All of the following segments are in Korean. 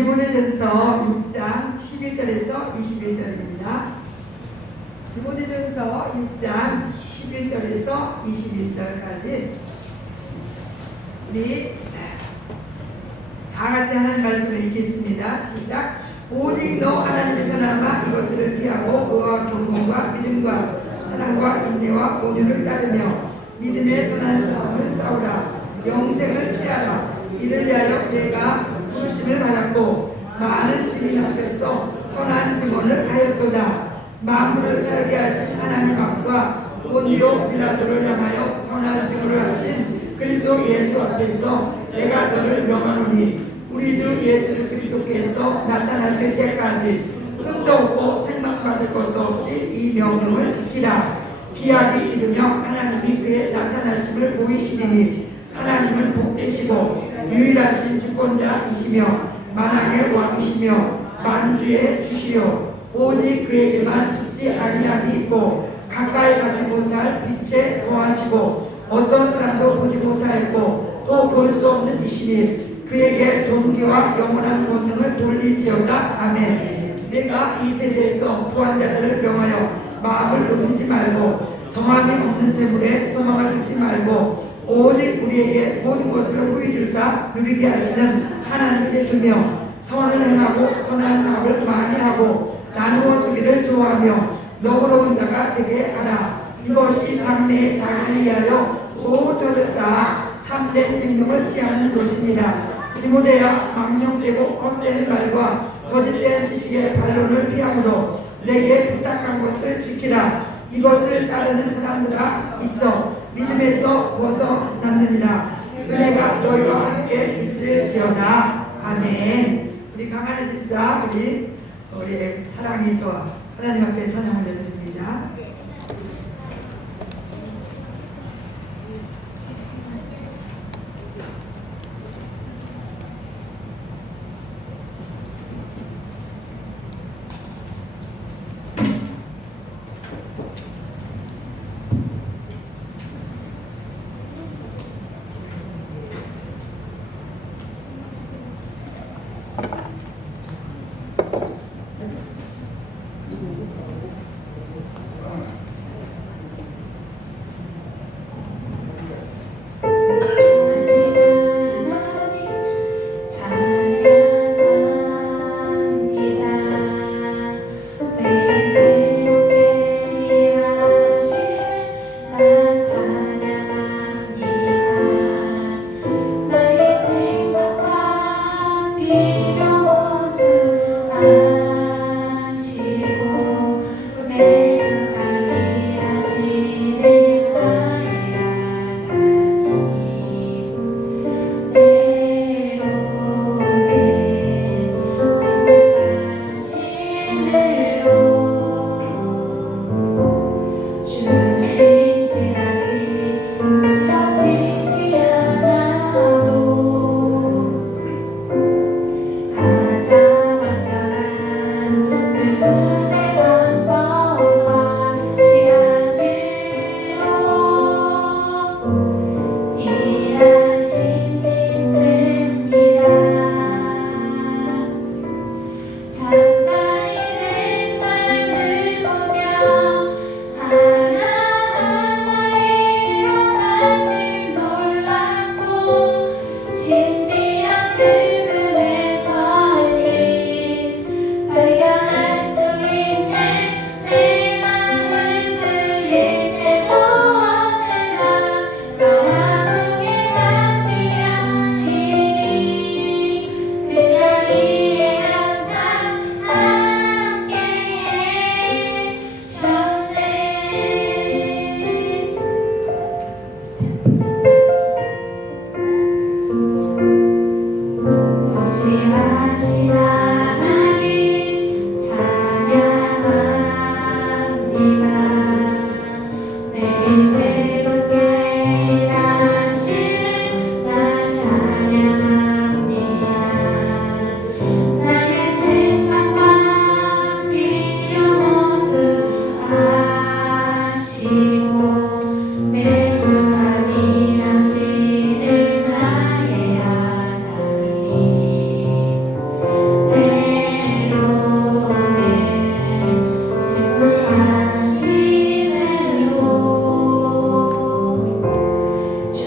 디모데전서 6장 11절에서 21절입니다. 디모데전서 6장 11절에서 21절까지 우리 다 같이 하나님 말씀을 읽겠습니다. 시작. 오직 너 하나님의 사람아 이것들을 피하고 의와 경건과 믿음과 사랑과 인내와 온유를 따르며 믿음의 선한 싸움을 싸우라. 영생을 취하라. 이를 위하여 내가 부르심을 받았고 많은 증인 앞에서 선한 증언을 하였도다. 만물을 살게 하신 하나님 앞과 본디오 빌라도를 향하여 선한 증언을 하신 그리스도 예수 앞에서 내가 너를 명하노니 우리 주 예수 그리스도께서 나타나실 때까지 흠도 없고 책망받을 것도 없이 이 명령을 지키라. 기약이 이르며 하나님이 그의 나타나심을 보이시리니 하나님은 복되시고 유일하신 주권자이시며 만왕의 왕이시며 만주의 주시요 오직 그에게만 죽지 아니함이 있고 가까이 가지 못할 빛에 거하시고 어떤 사람도 보지 못하였고 또 볼 수 없는 이시니 그에게 존귀와 영원한 권능을 돌릴지어다. 아멘. 내가 이 세대에서 부한 자들을 명하여 마음을 높이지 말고 정함이 없는 재물에 소망을 두지 말고 오직 우리에게 모든 것을 후히 주사 누리게 하시는 하나님께 두며 선을 행하고 선한 사업을 많이 하고 나누어 주기를 좋아하며 너그러운 자가 되게 하라. 이것이 장래의 자기를 위하여 좋은 터를 쌓아 참된 생명을 취하는 것이니라. 디모데야 망령되고 헛된 말과 거짓된 지식의 반론을 피하므로 내게 부탁한 것을 지키라. 이것을 따르는 사람들아 있어 믿음에서 벗어났느니라. 은혜가 너희와 함께 있을지어다. 아멘. 우리 강하늘 집사 우리 사랑이 저와 하나님 앞에 찬양 올려드립니다.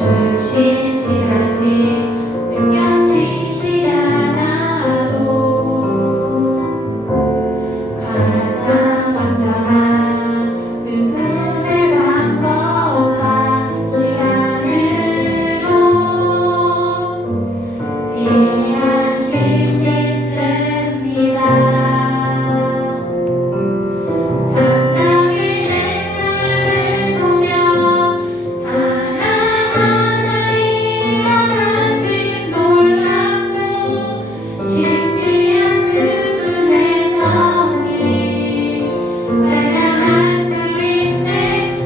주신 시간이 느껴지지 않아도 가장 완전한 그 분의 방법과 시간으로 일하신 믿습니다. 잠잠히 내 삶을 보며 하나하나 일어나신 놀랍고 신비한 그분의 섭리 발견할 수 있네.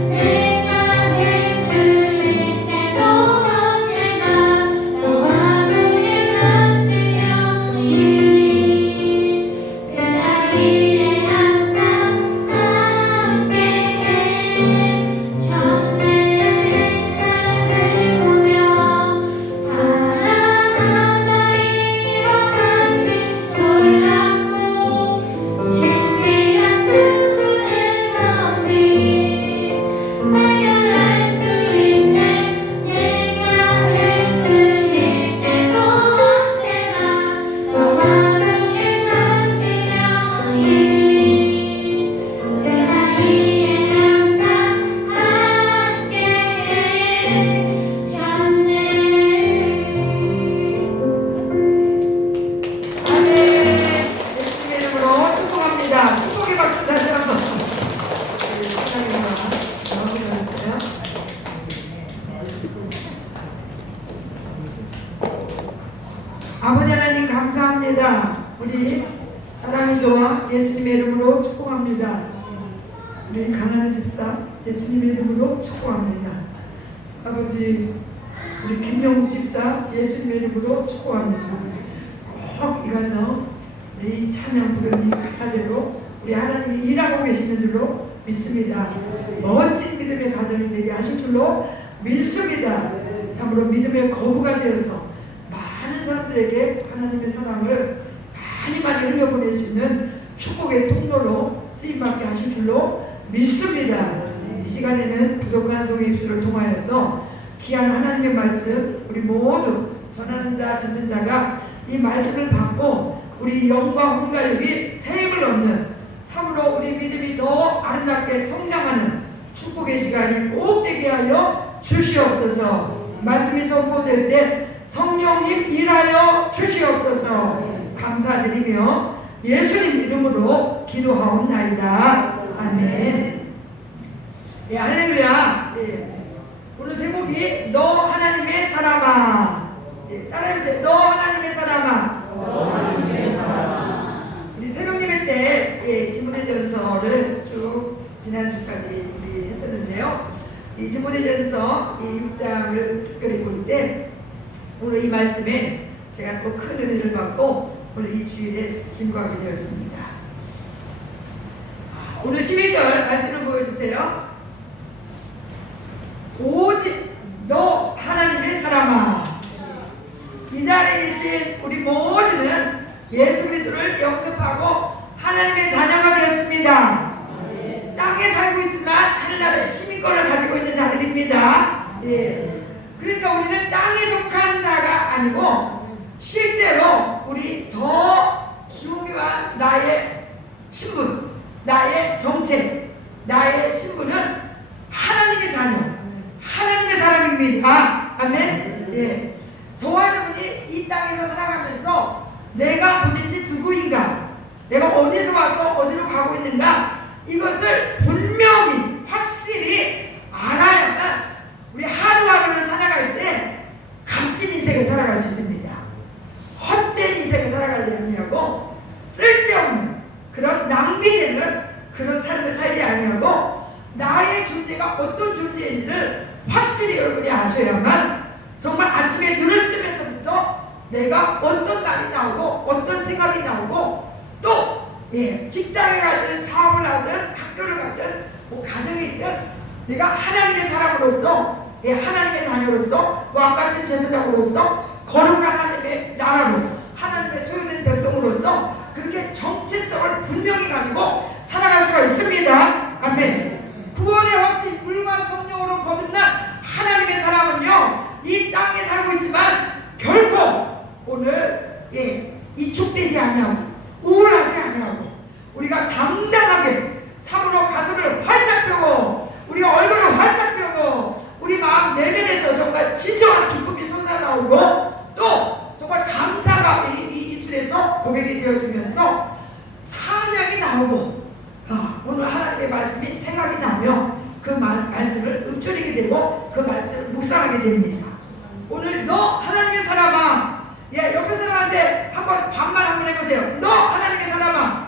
내가 흔들릴 때도 언제나 너와 동행하시며 이 그 자리에 항상 함께해 주셨네. 삶을 보며 하나하나 일어나신 놀랍고 신비한 그분의 섭리 발견할 수 있네. 내가 흔들릴 때도 언제나 너와 동행하시며 이 그 자리에 항상 함께해 주셨네. 아멘. 예수님의 이름으로 축복합니다. 축복의 박수 다시 한번. 네, 사랑합니다. 너무 잘했어요. 아버지 하나님 감사합니다. 우리 사랑이 좋아 예수님의 이름으로 축복합니다. 우리 강하늘 집사 예수님의 이름으로 축복합니다. 아버지 우리 김영욱 집사 예수님의 이름으로 축복합니다. 꼭 이가서 우리 찬양 부르는 이 가사대로 우리 하나님이 일하고 계시는 줄로 믿습니다. 멋진 믿음의 가정이 되게 하실 줄로 믿습니다. 참으로 믿음의 거부가 되어서 많은 사람들에게 하나님의 사랑을 많이 흘려보낼 수 있는 축복의 통로로 쓰임받게 하실 줄로 믿습니다. 이 시간에는 부족한 종의 입술을 통하여서 귀한 하나님의 말씀 우리 모두 전하는 자 듣는 자가 이 말씀을 받고 우리 영과 혼과 육이 새 힘을 얻는 참으로 우리 믿음이 더 아름답게 성장하는 축복의 시간이 꼭 되게 하여 주시옵소서. 말씀이 선포될 때 성령님 일하여 주시옵소서. 감사드리며 예수님 이름으로 기도하옵나이다. 아멘. 예, 할렐루야. 예. 오늘 제목이 너 하나님의 사람아. 예, 따라해보세요. 너 하나님의 사람아. 우리 새벽 예배 때 예, 디모데전서를 쭉 지난주까지 우리 했었는데요. 이 디모데전서 이 6장을 특별히 볼 때 오늘 이 말씀에 제가 또 큰 은혜를 받고 오늘 이 주일에 증거하게 되었습니다. 오늘 11절 말씀을 보여주세요. 오직 너 하나님의 사람아. 이 자리에 계신 우리 모두는 예수 믿음을 영접하고 하나님의 자녀가 되었습니다. 땅에 살고 있지만 하늘나라의 시민권을 가지고 있는 자들입니다. 예. 그러니까 우리는 땅에 속한 자가 아니고 실제로 우리 더 중요한 나의 신분, 나의 정체, 나의 신분은 하나님의 자녀, 하나님의 사람입니다. 아멘. 예. 저와 여러분이 이 땅에서 살아가면서 내가 도대체 누구인가, 내가 어디서 와서 어디로 가고 있는가, 이것을 분명히 확실히 알아야만 우리 하루하루를 살아갈 때 값진 인생을 살아갈 수 있습니다. 헛된 인생을 살아가지 아니하고 쓸데없는 그런 낭비되는 그런 삶을 살지 아니하고 나의 존재가 어떤 존재인지를 확실히 여러분이 아셔야만 정말 아침에 눈을 뜨면서부터 내가 어떤 말이 나오고 어떤 생각이 나오고 또 직장에 가든 사업을 하든 학교를 가든 뭐 가정에 있든 내가 하나님의 사람으로서 하나님의 자녀로서 왕 같은 제사장으로서 거룩한 하나님의 나라로 하나님의 소유된 백성으로서 그렇게 정체성을 분명히 가지고 살아갈 수가 있습니다. 아멘. 구원의 확신 물과 성령으로 거듭난 하나님의 사람은요 이축되지 아니하고 우울하지 아니하고 우리가 당당하게 참으로 가슴을 활짝 펴고 우리 얼굴을 활짝 펴고 우리 마음 내면에서 정말 진정한 기쁨이 솟아나오고 또 정말 감사가 이 입술에서 고백이 되어지면서 찬양이 나오고 오늘 하나님의 말씀이 생각이 나며 그 말씀을 읊조리게 되고 그 말씀을 묵상하게 됩니다. 오늘 너 하나님의 사람아, 옆에 사람한테 한번 반말 한번 해보세요. 너 하나님의 사람아.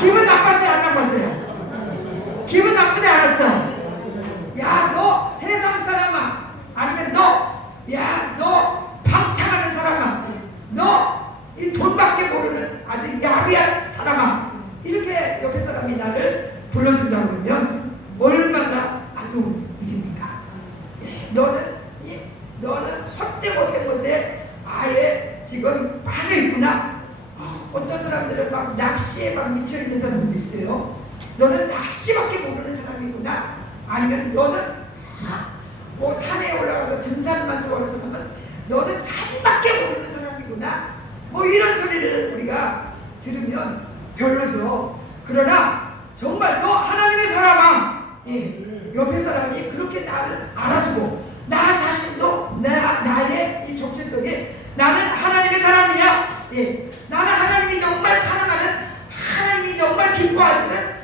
기분 나빴어요? 안 나빴어요? 기분 나쁘지 않았어? 야, 너 세상 사람아. 아니면 너 방탕하는 사람아. 너 이 돈밖에 모르는 아주 야비한 사람아. 이렇게 옆에 사람이 나를 불러준다고 그러면 얼마나 아주 일입니까? 너는 헛된 곳에 아예 지금 빠져있구나. 어떤 사람들은 막 낚시에 막 미쳐있는 사람들도 있어요. 너는 낚시밖에 모르는 사람이구나. 아니면 너는 뭐 산에 올라가서 등산만 좋아하는 사람은 너는 산밖에 모르는 사람이구나. 뭐 이런 소리를 우리가 들으면 별로죠. 그러나 정말 너 하나님의 사람아. 옆에 사람이 그렇게 나를 알아주고 나 자신도 나의 이 정체성에 나는 하나님의 사람이야. 나는 하나님이 정말 사랑하는, 하나님이 정말 기뻐하시는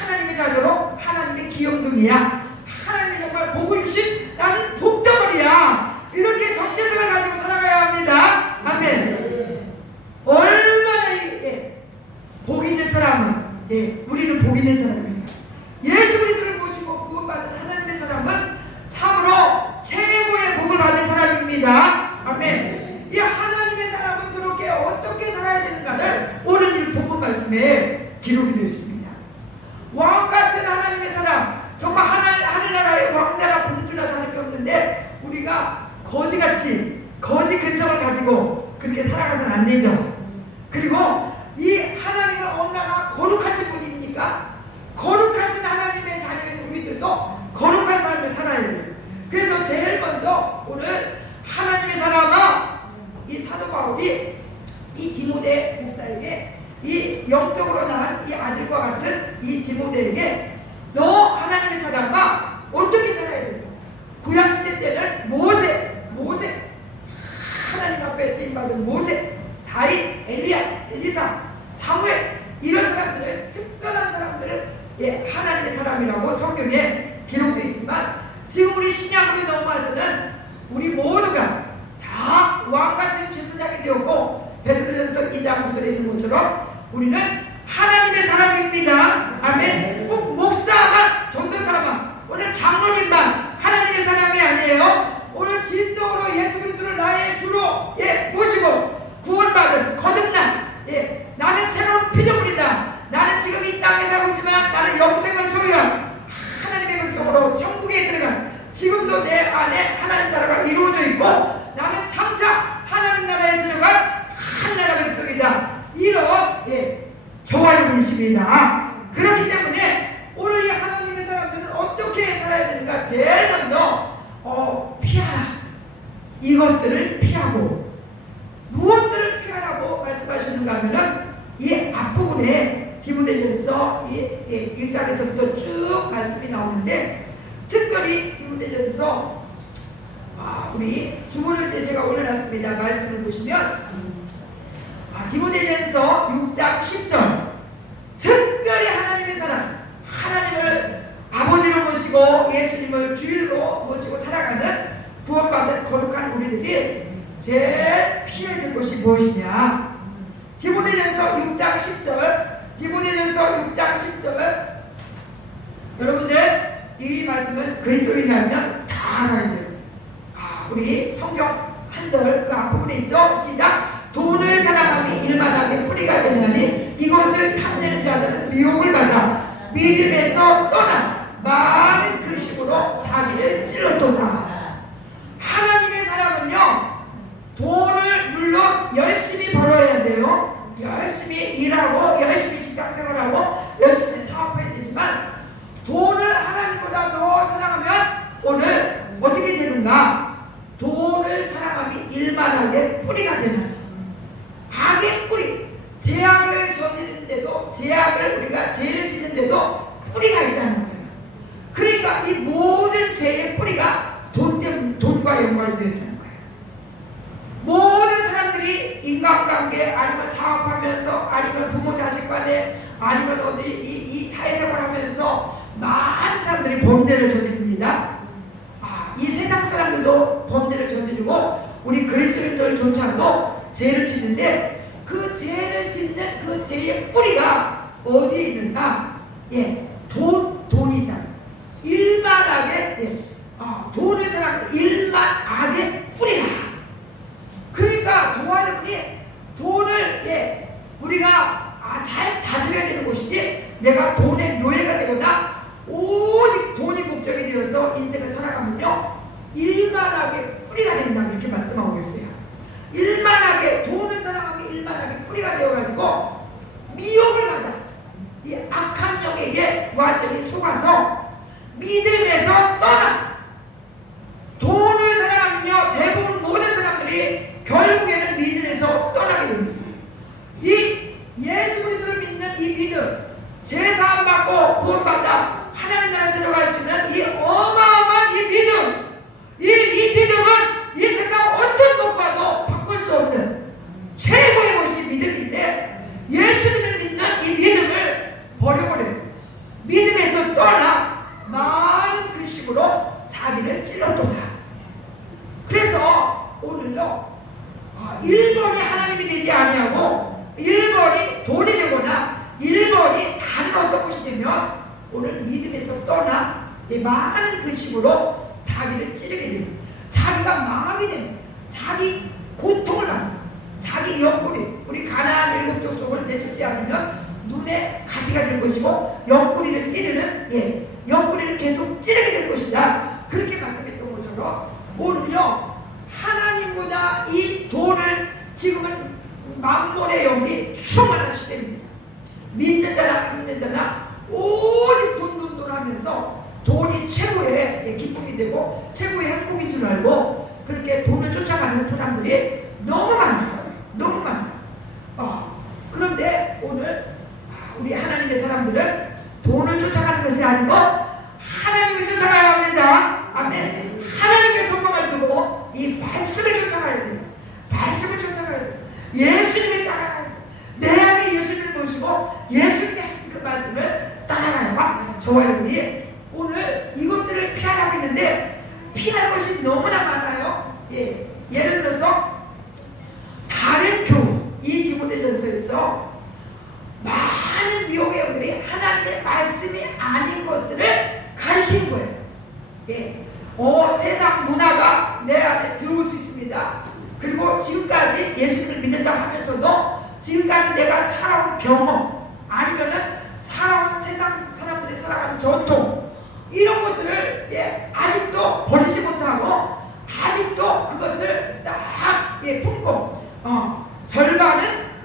하나님의 자녀로 하나님의 귀염둥이야. 하나님이 정말 복을 주신 나는 복덩어리야. 이렇게 정체성을 가지고 살아가야 합니다. 아멘. 얼마나 복 있는 사람은 우리는 복 있는 사람이에요. 예수 그리스도를 모시고 구원받은 하나님의 사람은 참으로 최고의 복을 받은 사람입니다. 아멘. 이 하나님의 사람은 그렇게 어떻게 살아야 되는가를 오늘 이 복음 말씀에 기록이 되어 있습니다. 왕 같은 하나님의 사람, 정말 하늘나라의 왕자나 공주나 다름이 없는데 우리가 거지같이 거지 근성을 가지고 그렇게 살아가서는 안 되죠. 그리고 이 하나님은 얼마나 거룩하신 분입니까? 거룩하신 하나님의 자녀인 우리들도 거룩한 삶을 살아야 돼요. 그래서 제일 먼저 오늘 하나님의 사람아, 이 사도 바울이 이 디모데 목사에게 이 영적으로 낳은 이 아들과 같은 이 디모데에게 너 하나님의 사람아 어떻게 살아야 돼요? 구약시대 때는 모세 하나님 앞에 쓰임받은 모세, 다윗, 엘리야, 엘리사, 사무엘 이런 사람들을 특별한 사람들을 하나님의 사람이라고 성경에 기록되어 있지만 지금 우리 신약으로 넘어와서는 우리 모두가 다 왕같은 제사장이 되었고 베드로전서 2장 9절에 있는 것처럼 우리는 하나님의 사람입니다. 아멘. 꼭 목사만, 전도사만, 오늘 장로님만 하나님의 사람이 아니에요. 오늘 진정으로 예수 그리스도를 나의 주로 모시고 구원받은 거듭난 나는 새로운 피조물이다. 나는 지금 이 땅에 살고 있지만 나는 영생을 소유한 하나님의 백성으로 천국에 들어간 지금도 내 안에 하나님 나라가 이루어져 있고 나는 장차 하나님 나라에 들어간 하나님의 백성이다. 이런 좋아하는 분이십니다. 그렇기 때문에 오늘 이 하나님의 사람들은 어떻게 살아야 되는가? 제일 먼저 피하라. 이것들을 피하고 무엇들을 피하라고 말씀하시는가 하면은 이 앞부분에 디모데전서 1장에서부터 쭉 말씀이 나오는데 특별히 디모데전서 우리 주문을 제가 올려놨습니다. 말씀을 보시면 디모데전서 6장 10절 특별히 하나님의 사람, 하나님을 아버지로 모시고 예수님을 주일로 모시고 살아가는 구원받은 거룩한 우리들이 제일 피해야 될 것이 무엇이냐? 디모데전서 6장 10절, 디모데전서 6장 10절. 여러분들 이 말씀은 그리스도인이라면 다 알아야 돼요. 우리 성경 한 절 그 앞부분에 있죠. 시작. 돈을 사랑함이 일만하게 뿌리가 되나니 이것을 탐내는 자들은 미혹을 받아 믿음에서 떠나 많은 근심으로 자기를 찔렀도다. 하나님의 사람은요, 돈을 물론 열심히 벌어야 돼요. 열심히 일하고 열심히 직장생활하고 열심히 사업해야 되지만 돈을 하나님보다 더 사랑하면 오늘 어떻게 되는가? 돈을 사랑함이 일만하게 뿌리가 되나요? 악의 뿌리, 죄악을 저지르는데도, 죄악을 우리가 죄를 짓는데도 뿌리가 있다는 거예요. 그러니까 이 모든 죄의 뿌리가 돈과 연관되어 있다는 거예요. 모든 사람들이 인간관계, 아니면 사업하면서, 아니면 부모 자식 간에, 아니면 어디 이 사회생활 하면서 많은 사람들이 범죄를 저지릅니다. 이 세상 사람들도 범죄를 저지르고 우리 그리스도인들조차도 죄를 짓는데, 그 죄를 짓는 그 죄의 뿌리가 어디에 있는가? 돈이 있다. 일만하게, 돈을 사랑하는 일만 악의 뿌리라. 그러니까 저와 여러분이 돈을 우리가 잘 다스려야 되는 것이지, 내가 돈의 노예가 되거나 오직 돈이 목적이 되어서 인생을 살아가면요, 일만하게 뿌리가 된다, 이렇게 말씀하고 있어요. 일만하게, 돈을 사랑하면 일만하게 뿌리가 되어가지고 미혹을 받아 이 악한 영에게 완전히 속아서 믿음에서 떠나. 돈을 사랑하면요, 대부분 모든 사람들이 결국에는 믿음에서 떠나게 됩니다. 이 예수 그리스도를 믿는 이 믿음, 제사함 받고 구원받아 하나님 나라에 들어갈 수 있는 이 어마어마한 이 믿음, 이 믿음은 이 세상 어떤 것과도 바꿀 수 없는 최고의 것이 믿음인데, 예수님을 믿는 이 믿음을 버려버려요. 믿음에서 떠나 많은 근심으로 자기를 찔렀도다. 그래서 오늘도 1번이 하나님이 되지 아니하고 1번이 돈이 되거나 1번이 다른 어떤 것이 되면, 오늘 믿음에서 떠나 많은 근심으로 자기를 찌르게 되는, 자기가 망하게 되는, 자기 고통을 받는, 자기 옆구리, 우리 가나안 7족 속을 내주지 않으면 눈에 가시가 될 것이고, 옆구리를 찌르는, 옆구리를 계속 찌르게 될 것이다, 그렇게 말씀했던 것처럼 오늘요, 하나님보다 이 돈을, 지금은 만몬의 영이 충만한 시대입니다. 믿는 자나 안 믿는 자나 오직 돈 하면서 돈이 최고의 기쁨이 되고 최고의 행복인 줄 알고 그렇게 돈을 쫓아가는 사람들이 너무 많아요. 너무 많아요. 그런데 오늘 우리 하나님의 사람들은 돈을 쫓아가는 것이 아니고 하나님을 쫓아가야 합니다. 아멘. 하나님께 소망을 두고 이 말씀을 쫓아가야 돼요. 말씀을 쫓아가야 돼요. 예수님을 따라가야 돼요. 내 안에 예수님을 모시고 예수님이 하신 그 말씀을 따라가야 저와 여러분이 오늘 이것들을 피하라고 했는데, 피할 것이 너무나 많아요. 예를 들어서 다른 교훈, 이 디모데전서에서 많은 미혹의 영들이 하나님의 말씀이 아닌 것들을 가리키는 거예요. 세상 문화가 내 안에 들어올 수 있습니다. 그리고 지금까지 예수님을 믿는다 하면서도 지금까지 내가 살아온 경험, 아니면은 살아온 세상 사람들이 살아가는 전통, 이런 것들을 아직도 버리지 못하고 아직도 그것을 딱 품고 절반은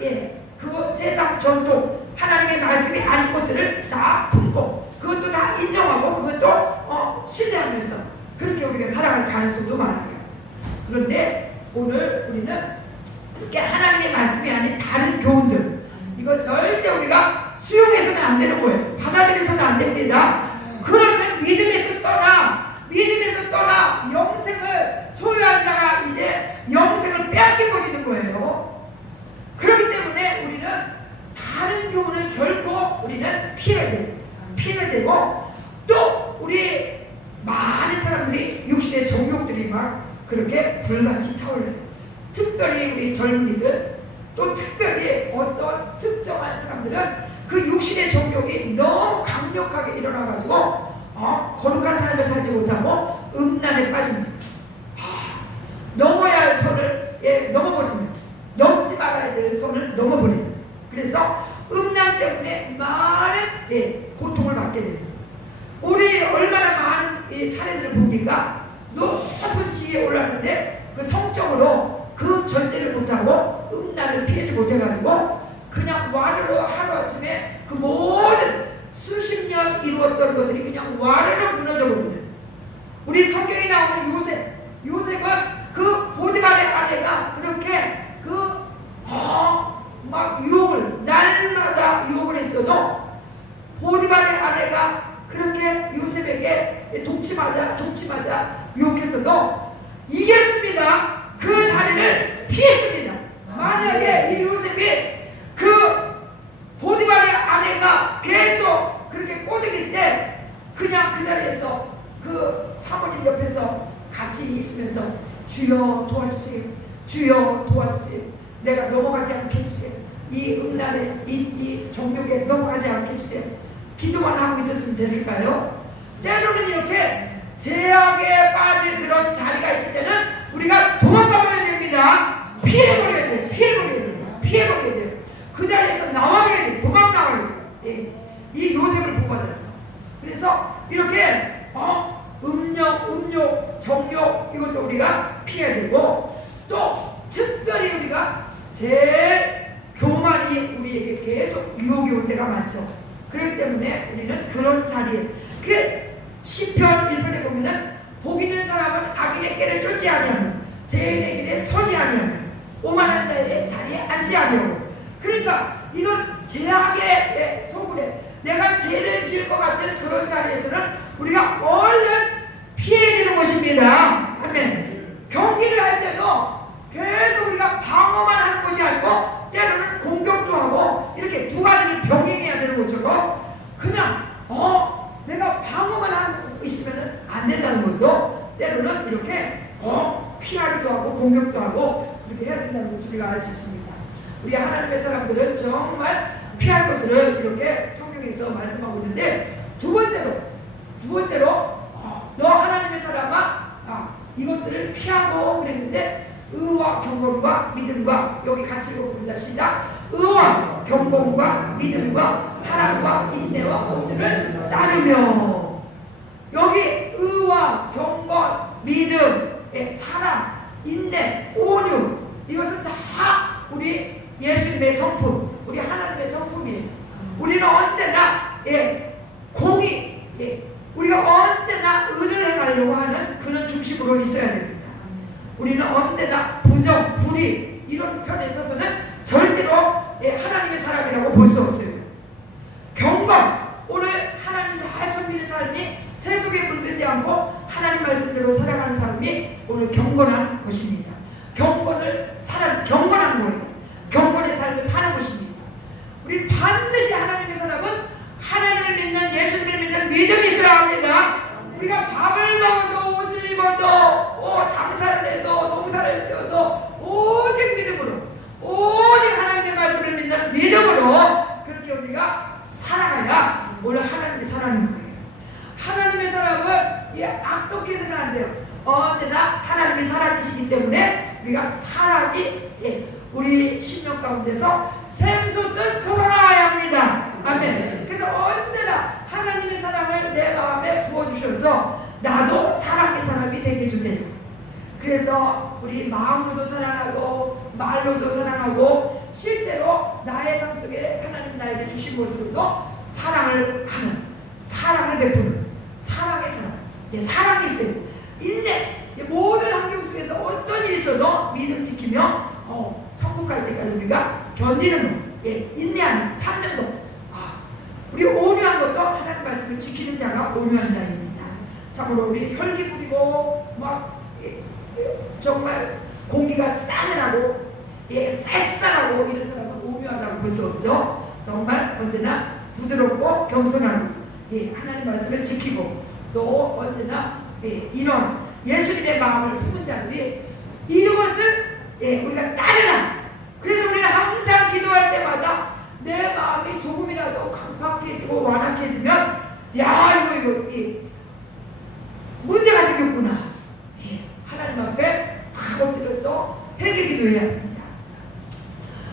그 세상 전통, 하나님의 말씀이 아닌 것들을 다 품고 그것도 다 인정하고 그것도 신뢰하면서 그렇게 우리가 살아갈 가능성도 많아요. 그런데 오늘 우리는 이렇게 하나님의 말씀이 아닌 다른 교훈들, 이거 절대 우리가 수용해서는 안 되는 거예요. 받아들여서는 안 됩니다. 그러면 믿음에서 떠나 영생을 소유한 자가 이제 영생을 빼앗겨 버리는 거예요. 그렇기 때문에 우리는 다른 교훈을 결코 우리는 피해야 돼요. 피해야 되고, 또 우리 많은 사람들이 육신의 정욕들이 막 그렇게 불같이 타올라요. 특별히 우리 젊은이들, 또 특별히 어떤 특정한 사람들은 그 육신의 정욕이 너무 강력하게 일어나가지고 거룩한 삶을 살지 못하고 음란에 빠집니다. 넘어야 할 선을 넘어버리면, 넘지 말아야 될 선을 넘어버립니다. 그래서 음란 때문에 많은 고통을 받게 됩니다. 우리 얼마나 많은 사례들을 봅니까? 높은 지위에 올랐는데 그 성적으로 그 절제를 못하고 음란을 피하지 못해가지고 그냥 와르르 하루아침에 그 모든 수십 년 이루었던 것들이 그냥 와르르 무너져 버립니다. 우리 성경에 나오는 요셉은 이겼습니다. 그 자리를 피했습니다. 만약에 이 요셉이 그 보디발의 아내가 계속 그렇게 꼬드길 때 그냥 그 자리에서 그 사모님 옆에서 같이 있으면서 주여 도와주세요. 주여 도와주세요. 내가 넘어가지 않게 해주세요. 이 음란에 이 종욕에 넘어가지 않게 해주세요. 기도만 하고 있었으면 됐을까요? 때로는 이렇게 제약에 빠질 그런 자리가 있을 때는 우리가 도망가 버려야 됩니다. 피해버려야 돼요. 피해버려야 돼요. 피해버려야 돼요. 그 자리에서 나와버려야 돼요. 도망 나와야 돼요. 예. 이 요셉을 본받았어. 그래서 이렇게 음욕, 정욕 이것도 우리가 피해야 되고, 또 특별히 우리가 제일 교만이 우리에게 계속 유혹이 올 때가 많죠. 그렇기 때문에 우리는 그런 자리에, 그 시편 1편에 보면은 복 있는 사람은 악인의 길을 쫓지 아니하며 죄인의 길에 서지 아니하며 오만한 자의 자리에 앉지 아니하고. 그러니까 이런 죄악의 소굴에 내가 죄를 지을 것 같은 그런 자리에서는 우리가 얼른 피해야 되는 것입니다. 아멘. 경기를 할 때도 계속 우리가 방어만 하는 것이 아니고 때로는 공격도 하고 이렇게 두 가지를 병행해야 되는 것처럼 그냥 내가 방어만 하고 있으면 안 된다는 거죠. 때로는 이렇게 피하기도 하고 공격도 하고 그렇게 해야 된다는 것을 우리가 알 수 있습니다. 우리 하나님의 사람들은 정말 피할 것들을 이렇게 성경에서 말씀하고 있는데, 두 번째로 너 하나님의 사람아 이것들을 피하고 그랬는데, 의와 경건과 믿음과, 여기 같이 읽어봅니다. 시작. 의와 경건과 믿음과 사랑과 인내와 온유를 따르며. 여기 의와 경건, 믿음, 사랑, 인내, 온유, 이것은 다 우리 예수님의 성품, 우리 하나님의 성품이에요. 우리는 언제나 공의, 우리가 언제나 의를 행하려고 하는 그런 중심으로 있어야 됩니다. 우리는 언제나 부정, 불의 이런 편에 서서는 절대로 하나님의 사람이라고 볼 수 없어요. 경건, 오늘 하나님 잘 섬기는 사람이 세속에 물들지 않고 하나님 말씀대로 살아가는 사람이 오늘 경건한 것입니다. 경건한 거예요. 경건의 삶을 사는 것입니다. 우리 반드시 하나님의 사람은 하나님을 믿는, 예수님을 믿는 믿음이 있어야 합니다. 우리가 밥을 먹어도 옷을 입어도 장사를 해도 농사를 지어도 오직 믿음으로, 오직 하나님의 말씀을 믿는 믿음으로 그렇게 우리가 살아가야 오늘 하나님의 사람인 거예요. 하나님의 사람은 악독해서는 안 돼요. 언제나 하나님의 사람이시기 때문에 우리가 사랑이 우리 심령 가운데서 샘솟듯 솟아나야 합니다. 아멘. 그래서 언제나 하나님의 사랑을 내 마음에 부어주셔서 나도 사랑의 사람이 되게 해주세요. 그래서 우리 마음으로도 사랑하고 말로도 사랑하고 실제로 나의 삶 속에 하나님 나에게 주신 것으로도 사랑을 하는, 사랑을 베푸는 사랑의 사람, 사랑이 있어요. 인내, 모든 환경 속에서 어떤 일이 있어도 믿음 지키며 천국 갈 때까지 우리가 견디는 것, 인내하는 것, 참는 것. 우리 온유한 것도 하나님 말씀을 지키는 자가 온유한 자입니다. 참으로 우리 혈기 부리고 막 정말 공기가 싸늘하고 쌀쌀하고 이런 사람은 온유하다고 볼 수 없죠. 정말 언제나 부드럽고 겸손하고 하나님 말씀을 지키고 또 언제나 이런 예수님의 마음을 품은 자들이 이것을 우리가 따르라. 그래서 우리는 항상 기도할 때마다 내 마음이 조금이라도 강팍해지고 완악해지면 이거 문제가 생겼구나. 하나님 앞에 다 엎드려서 회개기도 해야 합니다.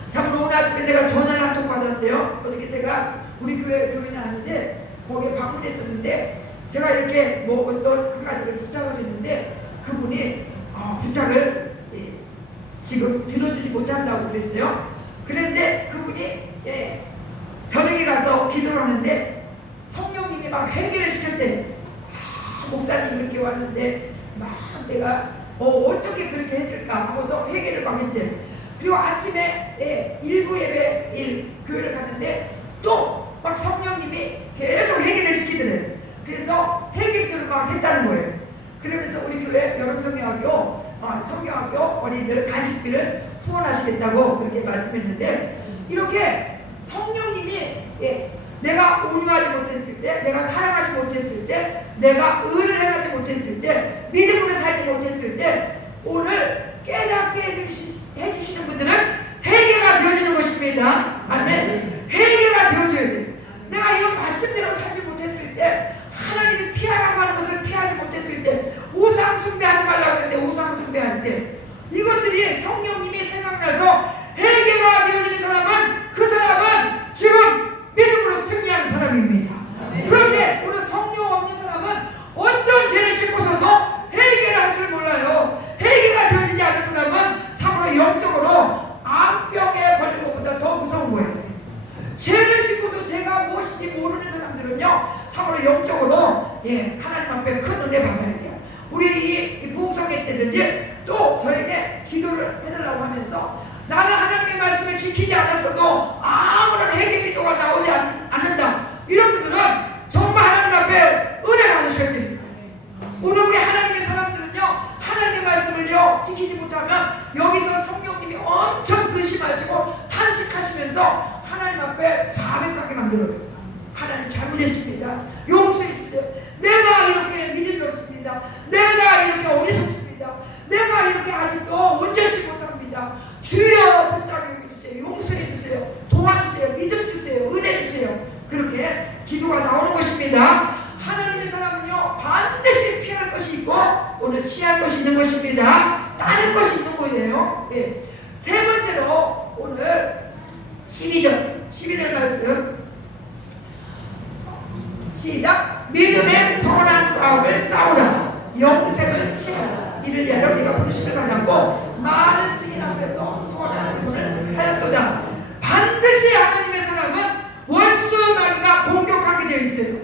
참으로 오늘 아침에 제가 전화를 한 통 받았어요. 어저께 제가 우리 교회는 아닌데 거기에 방문했었는데 제가 이렇게 어떤 한 가지를 부탁을 했는데 그분이 부탁을 지금 들어주지 못한다고 그랬어요. 그런데 그분이 저녁에 가서 기도를 하는데 성령님이 막 회개를 시킬 때 목사님 이렇게 왔는데 막 내가 어떻게 그렇게 했을까 하고서 회개를 막 했대. 그리고 아침에 일부 예배 교회를 갔는데 또 막 성령님이 계속 회개를 시키더래. 그래서 회개기도를 막 했다는 거예요. 그러면서 우리 교회 여름성경학교 성경학교 어린이들 간식비를 후원하시겠다고 그렇게 말씀했는데, 이렇게 성령님이 내가 온유하지 못했을 때, 내가 사랑하지 못했을 때, 내가 의를 행하지 못했을 때, 믿음으로 살지 못했을 때, 오늘 깨닫게 해주시는 분들은 회개가 되어지는 것입니다. 아멘. 회개가 되어져야 돼. 내가 이런 말씀대로 살지 못했을 때, 하나님이 피하라고 하는 것을 피하지 못했을 때, 우상 숭배하지 말라고 했는데 우상 숭배할 때, 이것들이 성령님이 생각나서 회개가 되어지는 사람은, 그 사람은 지금 믿음으로 승리하는 사람입니다. 그런데 오늘 성령 없는 사람은 어떤 죄를 짓고서도 회개를 할 줄 몰라요. 회개가 되어지지 않는 사람은 참으로 영적으로 암병에 걸린 것보다 더 무서운 거예요. 죄를 짓고도 죄가 무엇인지 모르는 사람들은요, 참으로 영적으로 하나님 앞에 큰 은혜 받아야 돼요. 우리 이 부흥성회 때든지 또 저에게 기도를 해달라고 하면서, 나는 하나님의 말씀을 지키지 않았어도 아무런 회개 기도가 나오지 않는다, 이런 분들은 정말 하나님 앞에 은혜 받으셔야 됩니다. 오늘 우리 하나님의 사람들은요, 하나님의 말씀을요 지키지 못하면 여기서 성령님이 엄청 근심하시고 탄식하시면서 하나님 앞에 자백하게 만들어요. 하나님 잘못했습니다. 용서해 주세요. 내가 이렇게 믿음이 없습니다. 내가 이렇게 어리석습니다. 내가 이렇게 아직도 온전치 못합니다. 주여 불쌍히 여겨주세요. 용서해 주세요. 도와주세요. 믿음 주세요. 은혜 주세요. 그렇게 기도가 나오는 것입니다. 하나님의 사람은요, 반드시 피할 것이 있고 오늘 취할 것이 있는 것입니다. 따를 것이 있는 거예요. 세 번째로 오늘 12절 말씀 시작. 믿음의 선한 싸움을 싸우라. 영생을 취하라. 이를 위하여 네가 부르심을 받았고 많은 증인 앞에서 선한 증언을 하였도다. 반드시 하나님의 사람은 원수 마귀가 공격하게 되어 있어요.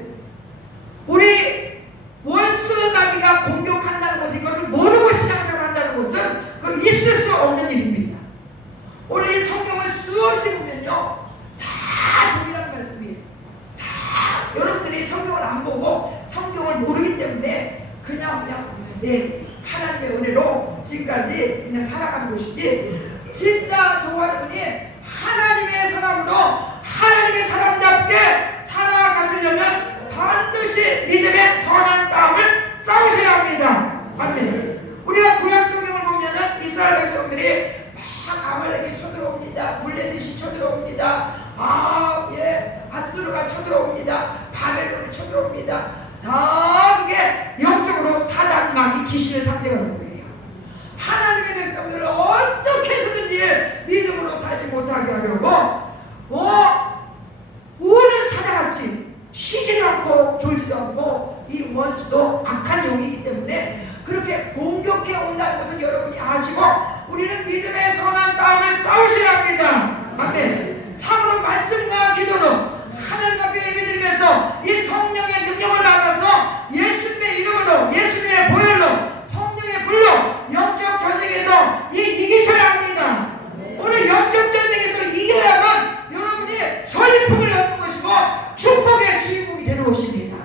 우리 원수 마귀가 공격한다는 것은, 이것을 모르고 신앙생활 한다는 것은 그 있을 수 없는 일입니다. 오늘 이 성경을 수없이 보면요, 다 동일한 말씀이에요. 다 여러분들이 성경을 안 보고 성경을 모르기 때문에 그냥 하나님의 은혜로 지금까지 그냥 살아가는 것이지, 진짜 좋아하는 분이 하나님의 사람으로 하나님의 사람답게 살아가시려면 반드시 믿음의 선한 싸움을 싸우셔야 합니다. 아멘. 우리가 구약 성경을 보면은 이스라엘 백성들이 막 아말렉이 쳐들어옵니다. 블레셋이 쳐들어옵니다. 아수르가 쳐들어옵니다. 바벨론이 쳐들어옵니다. 다 그게 영적으로 사단 마귀 귀신을 상대하는 거예요. 하나님의 백성들을 어떻게 해서든지 믿음으로 살지 못하게 하려고 우는 사자같이 쉬지도 않고 졸지도 않고, 이 원수도 악한 용이기 때문에 그렇게 공격해 온다는 것을 여러분이 아시고 우리는 믿음의 선한 싸움을 싸우셔야 합니다. 아멘. 참으로 말씀과 기도로 하나님 앞에 예배드리면서 이 성령의 능력을 받아서 예수님의 이름으로, 예수님의 보혈로, 성령의 불로 영적 전쟁에서 이기셔야 합니다. 오늘 영적 전쟁에서 이겨야만 여러분이 전리품을 얻는 것이고 축복의 주인공이 되는 것입니다.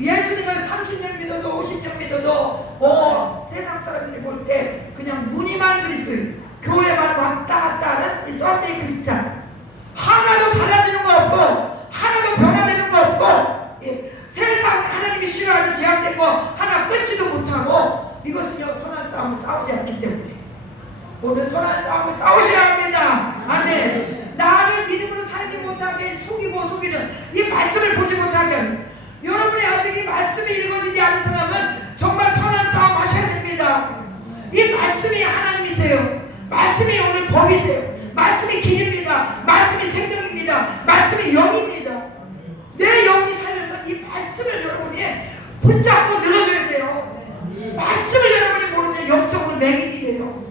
예수님을 30년 믿어도 50년 믿어도 세상 사람들이 볼 때 그냥 무늬만 그리스도예요. 교회만 왔다 갔다 하는 이 썬데이 크리스찬, 하나도 달라지는 거 없고 하나도 변화되는 거 없고, 세상 하나님이 싫어하는 제약된 거 하나 끊지도 못하고, 이것은요 선한 싸움을 싸우지 않기 때문에 오늘 선한 싸움을 싸우셔야 합니다. 아멘. 나를 믿음으로 살지 못하게 속이는 이 말씀을 보지 못하게 하는, 여러분이 아직 이 말씀이 읽어지지 않은 사람은 정말 선한 싸움 하셔야 됩니다. 이 말씀이 하나님이세요. 말씀이 오늘 법이세요. 말씀이 길입니다. 말씀이 생명입니다. 말씀이 영입니다. 내 영이 살려면 이 말씀을 여러분이 붙잡고 늘어져야 돼요. 말씀을 여러분이 모르면 영적으로 맹인이에요.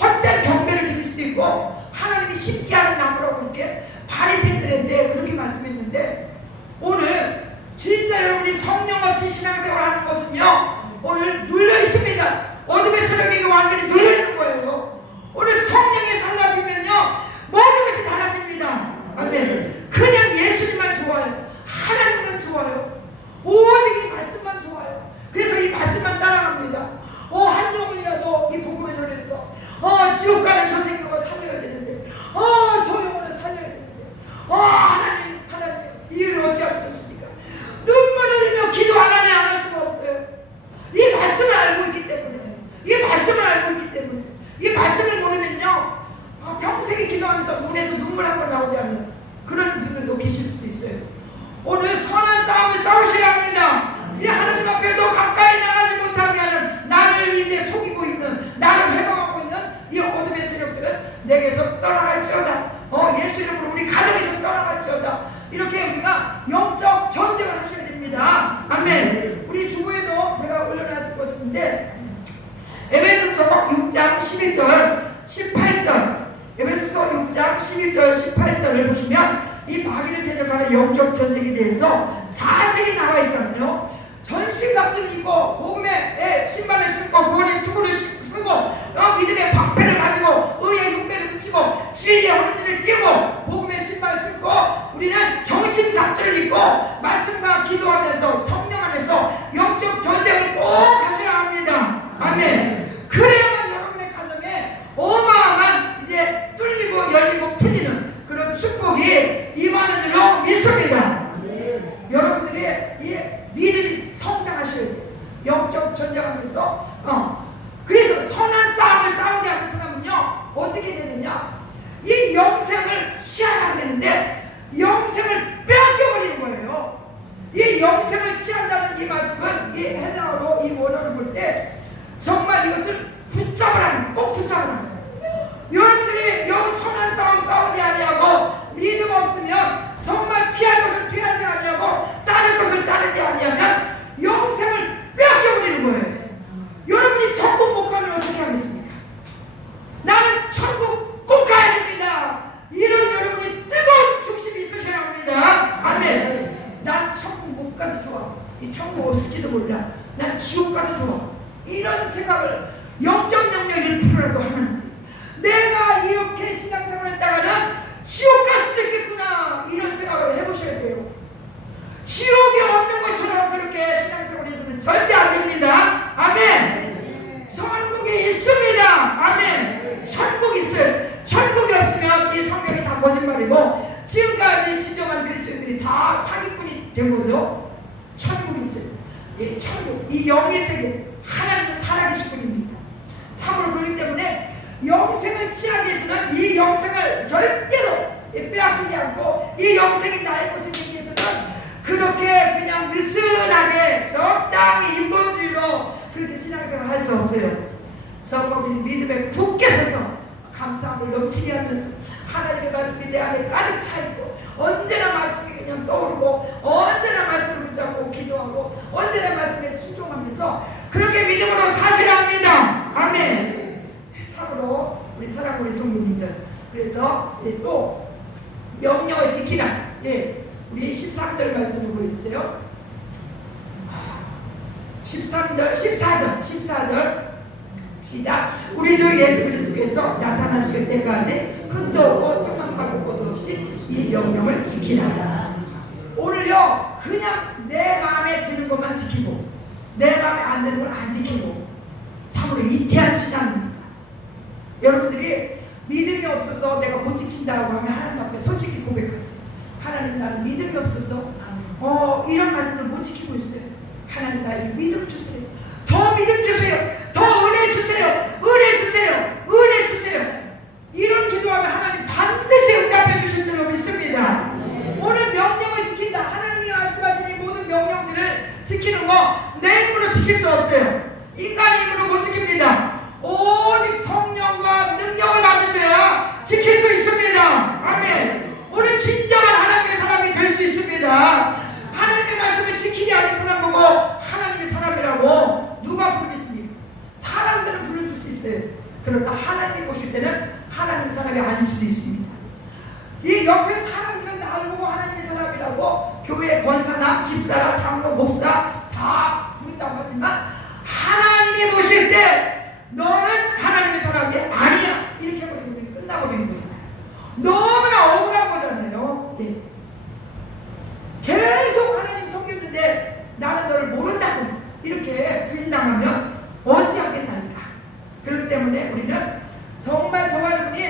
헛된 경배를 드릴 수도 있고, 하나님이 심지 않은 나무라고 이렇게 바리새인들한테 그렇게 말씀했는데, 오늘 진짜 여러분이 성령 없이 신앙생활 하는 것은요, 오늘 눌려 있습니다. 어둠의 세력에게 완전히 눌려 있는 거예요. 오늘 성령의 살라비면요 모든 것이 달라집니다. 아멘. 그냥 예수님만 좋아요. 하나님만 좋아요. 오직 이 말씀만 좋아요. 그래서 이 말씀만 따라갑니다. 한 영혼이라도 이 이 말씀을 모르면요, 평생에 기도하면서 눈에서 눈물 한 번 나오지 않는 그런 분들도 계실 수도 있어요. 오늘 선한 싸움을 싸우셔야 합니다. 이 하나님 앞에 더 가까이 나가지 못하면 나를 이제 속이고 있는, 나를 회방하고 있는 이 어둠의 세력들은 내게서 떠나갈지어다. 예수 이름으로 우리 가정에서 떠나갈지어다. 이렇게 우리가 영적 전쟁을 하셔야 됩니다. 아멘. 우리 주보에도 제가 올려놨을 것인데 에베소서 6장 11절 18절, 에베소서 6장 11절 18절을 보시면 이 마귀를 대적하는 영적 전쟁에 대해서 자세히 나와 있잖아요. 전신갑주를 입고 복음의 신발을 신고 구원의 투구를 쓰고 믿음의 방패를 가지고 의의 흉배를 붙이고 진리의 허리띠를 띄고 복음의 신발을 신고 우리는 정신갑주를 입고 말씀과 기도하면서 성령 안에서 영적 전쟁을 꼭 하셔야 합니다. 아멘. 그래야만 여러분의 가정에 어마어마한 이제 뚫리고 열리고 풀리는 그런 축복이 임하는 줄로 믿습니다. 여러분들이 이 믿음이 성장하셔야 돼요. 영적 전쟁하면서 그래서 선한 싸움을 싸우지 않는 사람은요 어떻게 되느냐, 이 영생을 취하려고 하는데 영생을 빼앗겨버리는 거예요. 이 영생을 취한다는 이 말씀은 이 헬라어로 이 원어를 볼 때 정말 이것을 붙잡으라는, 꼭 붙잡으라는 거예요. 여러분들이 여기 선한 싸움 싸우지 아니하고 믿음 없으면 정말 피할 것을 피하지 아니하고 따를 것을 따르지 아니하면 영생을 빼앗겨버리는 거예요. 여러분이 천국 못 가면 어떻게 하겠습니까? 나는 천국 꼭 가야 됩니다. 이런 여러분이 뜨거운 중심이 있으셔야 합니다. 아멘. 난 천국 못 가도 좋아. 이 천국 없을지도 몰라. 난 지옥 가도 좋아. 이런 생각을 영적 영역 1%라도 하면 안 돼요. 내가 이렇게 신앙생활을 했다가는 지옥 갈 수도 있겠구나, 이런 생각을 해보셔야 돼요. 지옥이 없는 것처럼 그렇게 신앙생활에서는 절대 안 됩니다. 아멘. 천국이 있습니다. 아멘. 천국이 있어요. 천국이 없으면 이 성경이 다 거짓말이고 지금까지 진정한 그리스도인들이 다 사기꾼이 된 거죠. 천국이 있어요. 예, 천국, 이 영의 세계, 하나님은 살아계신 분입니다. 참으로 그렇기 때문에 영생을 취하기 위해서는 이 영생을 절대로 빼앗기지 않고 이 영생이 나의 것이 되기 위해서는 그렇게 그냥 느슨하게 적당히 인본주의로 그렇게 신앙생활 할 수 없어요. 정말 믿음에 굳게 서서 감사함을 넘치게 하면서 하나님의 말씀이 내 안에 가득 차있고 언제나 말씀이 그냥 떠오르고 언제나 말씀을 붙잡고 기도하고 언제나 말씀에 순종하면서 그렇게 믿음으로 사시라 합니다. 아멘. 참으로 우리 사랑하는 우리 성도님들, 그래서 또 명령을 지키라. 우리 13절 말씀을 보여주세요. 14절 시작. 우리 주 예수 그리스도께서 나타나실 때까지 흠도 없고 책망받을 것도 없이 이 명령을 지키라. 오늘요 그냥 내 마음에 드는 것만 지키고 내 마음에 안 드는 걸 안 지키고 참으로 이태한 신앙입니다. 여러분들이 믿음이 없어서 내가 못 지킨다고 하면 하나님 앞에 솔직히 고백하세요. 하나님, 나는 믿음이 없어서 이런 말씀을 못 지키고 있어요. 하나님, 나에게 믿음 주세요. 더 믿음 주세요. 더 은혜 주세요. 은혜 주세요. 은혜 주세요. 이런 기도하면 하나님 반드시 응답해 주실 줄로 믿습니다. 오늘 명령을 지킨다. 하나님이 말씀하신 이 모든 명령들을 지키는 거 내 힘으로 지킬 수 없어요. 인간의 힘으로 못 지킵니다. 오직 성령과 능력을 받으셔야 지킬 수 있습니다. 아멘. 오늘 진정한 하나님의 사람이 될 수 있습니다. 하나님의 말씀을 지키지 않는 사람 보고 하나님의 사람이라고 누가 부르겠습니까? 사람들은 불러줄 수 있어요. 그러나 하나님 보실 때는 하나님의 사람이 아닐 수도 있습니다. 이 옆에 사람들은 나를 보고 하나님의 사람이라고 교회 권사나 집사나 장로 목사 다 부른다고 하지만 하나님이 보실 때 너는 하나님의 사람이 아니야, 이렇게 버리면 끝나버리는 거잖아요. 너무나 억울한 거잖아요. 계속 하나님 섬겼는데 나는 너를 모른다고 이렇게 부인당하면 어찌하겠나이까. 그렇기 때문에 우리는 정말 저와 여러분이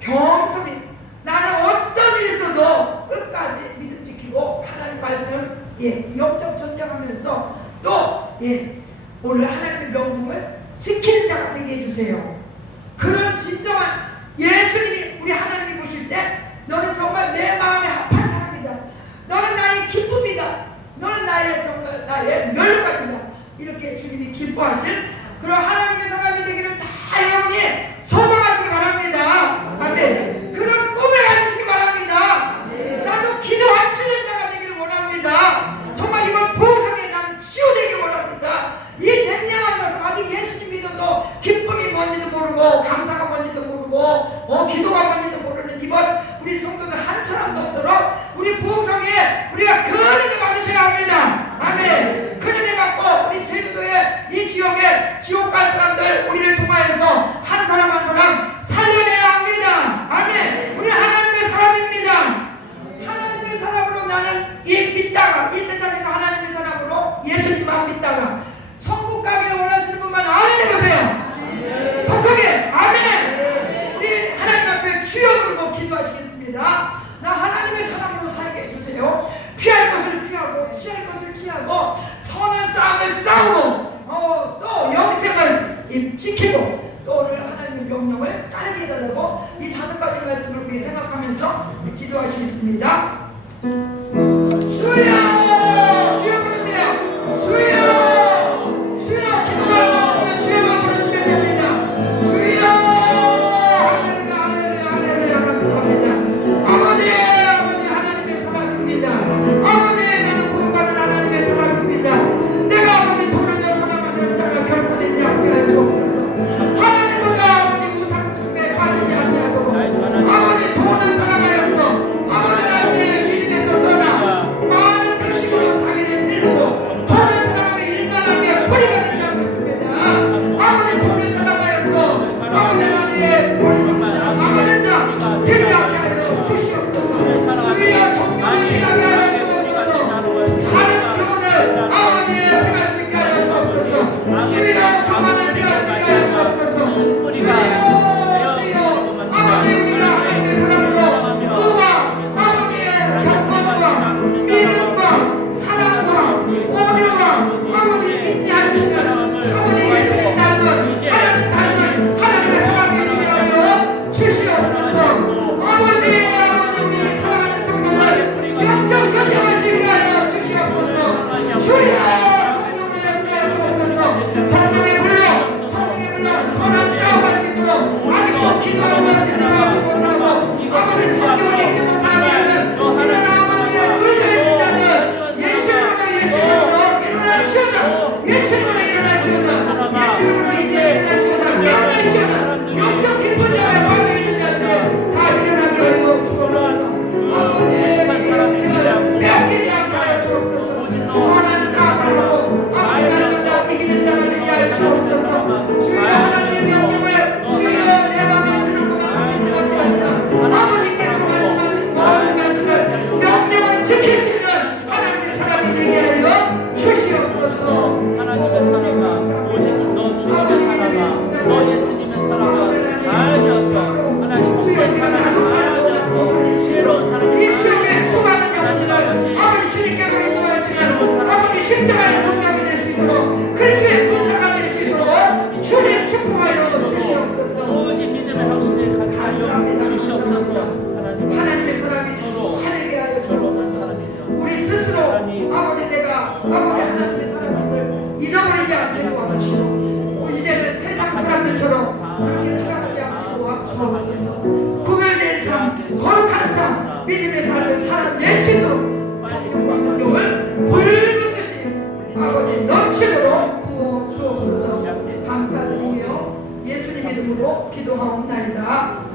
겸손히 나는 어떤 일 있어도 끝까지 믿음 지키고 하나님 말씀 영적 전쟁하면서 또 오늘 하나님의 명령을 지킬 자가 되게 해주세요. 그런 기뻐하실 그런 하나님의 사람이 되기를 다 여러분이 소망하시기 바랍니다. 아멘. 그런 꿈을 가지시기 바랍니다. 나도 기도할 수 있는 자가 되기를 원합니다. 정말 이번 보상에 나는 치유되기 원합니다. 이 냉랭한 것은 아직 예수님 믿어도 기쁨이 뭔지도 모르고 감사가 뭔지도 모르고 기도가 뭔지도 모르는 이번 우리 성도들 한 사람도 없도록 우리 보상에 우리가 큰 은혜 받으셔야 합니다. 아멘. 큰 은혜 받고 우리 제주도의 이 지역에 지옥 갈 사람들 우리를 통하여서 한 사람 한 사람 살려내야 합니다. 아멘. 우리 하나님의 사람입니다. 하나님의 사람으로 나는 믿다가 이 세상에서 하나님의 사람으로 예수님만 믿다가 천국 가기를 원하시는 분만 아멘 해보세요. 독하게 아멘. 우리 하나님 앞에 주여 부르고 기도하시겠습니다. 나 하나님의 사람으로 살게 해주세요. 피할 것을 피하고 취할 것을 취하고 선한 싸움을 싸우고 또 영생을 지키고 또 오늘 하나님의 명령을 따르게 해달라고 이 5가지 말씀을 우리 생각하면서 기도하시겠습니다. 주여 주여 부르세요. 주여 주여 기도할 때 주여만 부르시면 됩니다. 주여 할렐루야 할렐루야 할렐루야 감사합니다. 아버지 하나님의 사람입니다. 아버지 나는 구원받은 하나님의 사람입니다. 내가 아버지 돈을 더 사랑하는 자가 결코 되지 않게 할 주옵소서. 하나님보다 아버지 우상 숭배에 빠지지 아니하도록 아버지 돈을 사랑하였어. 아버지 하나님 믿음에서 떠나 많은 뜻으로 자기를 들고 돈을 사랑하며 일만하게 뿌리가 된다고 했습니다. 아버지 돈을 사랑하였어. 아버지 하나님 우리 성도가 망하는 자 되지 않게 하여 주시옵소서. 주여 정령을 피하게 하여 주옵소서. 다른 교훈을 아버지의 피할 수 있게 하여 주옵소서. 주여 교만을 피할 수 있게 하여 주옵소서. 주여 아버지 우리가 하나님의 사람으로 의와 아버지의 경건과 믿음과 사랑과 온유와 아버지 인내할 수 있는 아버지 예수님 닮은 하나님 닮은 하나님의 사람이 되게 하여 주시옵소서. 아버지 우리 사랑하는 성도들 영적 전쟁할 수 있게 하여 주시옵소서. 주여 성령으로 역사하여 주옵소서. 성령의 불러 선한 싸움할 수 있도록 아직도 기도하며 제대로 하지 못하고 아버지 성경을 읽지 못하는 이런 아버지의 끌려있는 자들 예수님으로 일어나주어다. 예수님으로 일어나주어다. 예수님으로 이제 일어나주어다. 깨어나주어다. 영적 기쁜 자에 빠져있는 자들 다 일어나게 하여 주옵소서. 아버지 영생을 빼앗기지 않게 하여 주옵소서. 선한 싸움을 하고 아버지 날마다 이기는 자가 되게 하여 주옵소서. 주여 하나님의 명령을 주여 내 맘에 드는 것만 지키는 것이 아니라 아버지께서 말씀하신 모든 말씀을 명령을 지킬 수 있는 하나님의 사람이 되게 하여 주시옵소서. 하나님의 사랑아, 오직 너 주님의 사랑아, 너 예수님의 사랑아 잘 되었어. 하나님 주여 나도 살고 새로운 사랑이 이 지역의 수많은 영혼들을 아버지 주님께로 인도하시는 아버지 십자가의 동력이 될 수 있도록 그리스도의 군사가 될 수 있도록 주님 축복하여 주시옵소서. 오직 믿음의 확신에 가게 감사합니다. 하여 주시옵소서. 하나님의 사람이 하늘게 하여 주옵소서. 우리 스스로 아버지 내가 아버지 하나님의 사람임을 잊어버리지 않게 도와주시고 이제는 세상 사람들처럼 그렇게 살아가지 않게 도와주옵소서. 구별된 삶, 거룩한 삶, 믿음의 삶을 살아낼 수 있도록 성령과 능력을 불붙듯이 아버지 넘치도록 부어 주옵소서. 감사드리며 예수님 이름으로 기도하옵나이다.